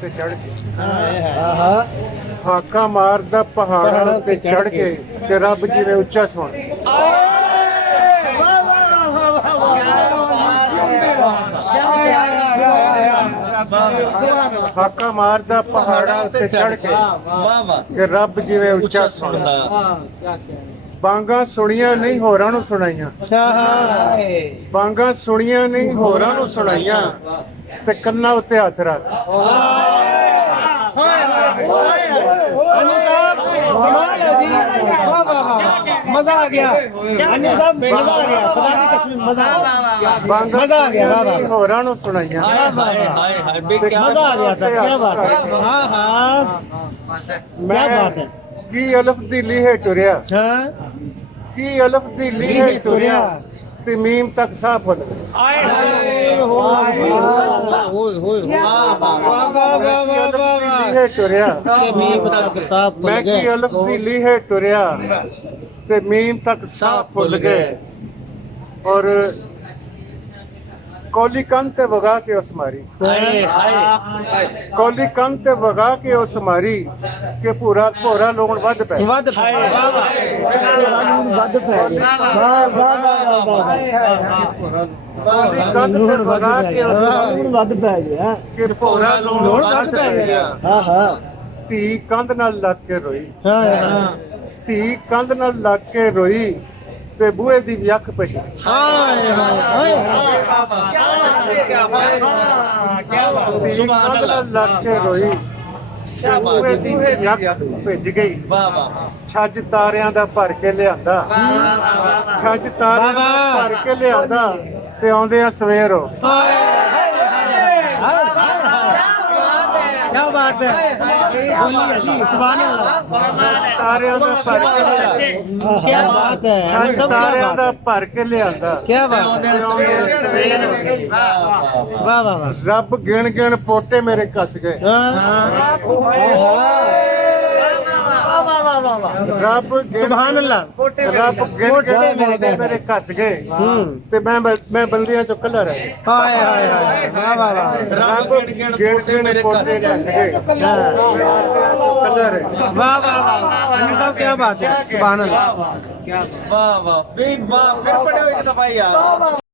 ਤੇ ਚੜ ਕੇ ਆਹਾ ਹਾਕਾ ਮਾਰਦਾ ਪਹਾੜਾਂ ਤੇ ਚੜ ਕੇ ਤੇ ਰੱਬ ਜਿਵੇਂ ਉੱਚਾ ਸੁਣ ਹਾਕਾ ਮਾਰਦਾ ਪਹਾੜਾਂ ਤੇ ਚੜ ਕੇ ਤੇ ਰੱਬ ਜਿਵੇਂ ਉੱਚਾ ਸੁਣਦਾ ਬਾਂਗਾ ਸੁਣੀਆਂ ਨਹੀਂ ਹੋਰਾਂ ਨੂੰ ਸੁਣਾਈਆਂ ਬਾਂਗਾ ਸੁਣੀਆਂ ਨਹੀਂ ਹੋਰਾਂ ਨੂੰ ਸੁਣਾਈਆਂ ਤੇ ਕੰਨਾਂ ਉੱਤੇ ਹੱਥ ਰੱਖ मजा आ गया अन्नू साहब मजा आ गया खुदा की कसम मजा बांगा आ गया होਰਾਂ ਨੂੰ ਸੁਣਾਈਆਂ मजा आ गया सर क्या बात है हाँ हाँ क्या बात है ਕੀ ਅਲਫ ਦੀ ਲੀਹੇ ਟੁਰਿਆ हाँ ਕੀ ਅਲਫ ਦੀ ਲੀਹੇ ਟੁਰਿਆ ਤੇ ਮੀਮ ਤੱਕ ਸਾਹ ਫੁੱਲ ਲੀਹੇ ਟੁਰਿਆ ਮੈਂ ਕੀ ਅਲਫ ਦੀ ਲੀਹੇ ਟੁਰਿਆ ਤੇ ਮੀਮ ਤੱਕ ਸਾਹ ਫੁੱਲ ਗਏ ਔਰ ਕੋਲੀ ਕੰਨ ਤੇ ਵਗਾ ਕੇ ਉਸ ਮਾਰੀ ਕੋਲੀ ਕੰਨ ਤੇ ਵਗਾ ਕੇ ਉਸ ਮਾਰੀ ਕਿ ਭੋਰਾ ਲੋਣ ਵੱਧ ਪੈ ਵੱਧ ਪੈ ਵਾਹ ਵਾਹ ਵਾਹ ਵਾਹ ਕੋਲੀ ਕੰਨ ਤੇ ਵਗਾ ਕੇ ਉਸ ਮਾਰੀ ਵੱਧ ਪੈ ਗਿਆ ਕਿ ਭੋਰਾ ਲੋਣ ਵੱਧ ਪੈ ਗਿਆ ਹਾਂ ਹਾਂ ਧੀ ਕੰਧ ਨਾਲ ਲੱਗ ਕੇ ਰੋਈ ਹਾਂ ਹਾਂ ਧੀ ਕੰਧ ਨਾਲ ਲੱਗ ਕੇ ਰੋਈ ਤੇ ਬੂਹੇ ਦੀ ਵੀ ਅੱਖ ਪਈ ਹਾਏ ਹਾਏ ਧੀ ਕੰਧ ਨਾਲ ਲੱਗ ਕੇ ਰੋਈ ਤੇ ਬੂਹੇ ਦੀ ਵੀ ਅੱਖ ਭਿੱਜ ਗਈ ਛੱਜ ਤਾਰਿਆਂ ਦਾ ਭਰ ਕੇ ਲਿਆਂਦਾ ਛੱਜ ਤਾਰਿਆਂ ਦਾ ਭਰ ਕੇ ਲਿਆਂਦਾ ਤੇ ਆਉਂਦੇ ਆ ਸਵੇਰ ਹੋ क्या बात है सुभान अल्लाह ਤਾਰਿਆਂ ਦਾ ਭਰ ਕੇ ਲਿਆਂਦਾ क्या बात है ਛੱਜ ਤਾਰਿਆਂ ਦਾ ਭਰ ਕੇ ਲਿਆਂਦਾ क्या बात है वाह वाह वाह ਰੱਬ ਗਿਣ ਗਿਣ ਪੋਟੇ ਮੇਰੇ ਕੱਸ ਗਏ ਰੱਬ सुभान अल्लाह ਰੱਬ ਗਿਣ ਗਿਣ ਪੋਟੇ ਮੇਰੇ ਕੱਸ ਗਏ ਤੇ ਮੈਂ ਬੰਦਿਆਂ ਚੋਂ ਕੱਲਾ ਰਹਿ ਗਿਆ हाय हाय हाय वाह वाह वाह ਰੱਬ ਗਿਣ ਗਿਣ ਪੋਟੇ ਕੱਸ ਗਏ ਕੱਲਾ ਰਹਿ ਗਿਆ वाह वाह वाह अन्नू साहब क्या बात है सुभान अल्लाह वाह वाह फिर पड़े हुए तो भाई यार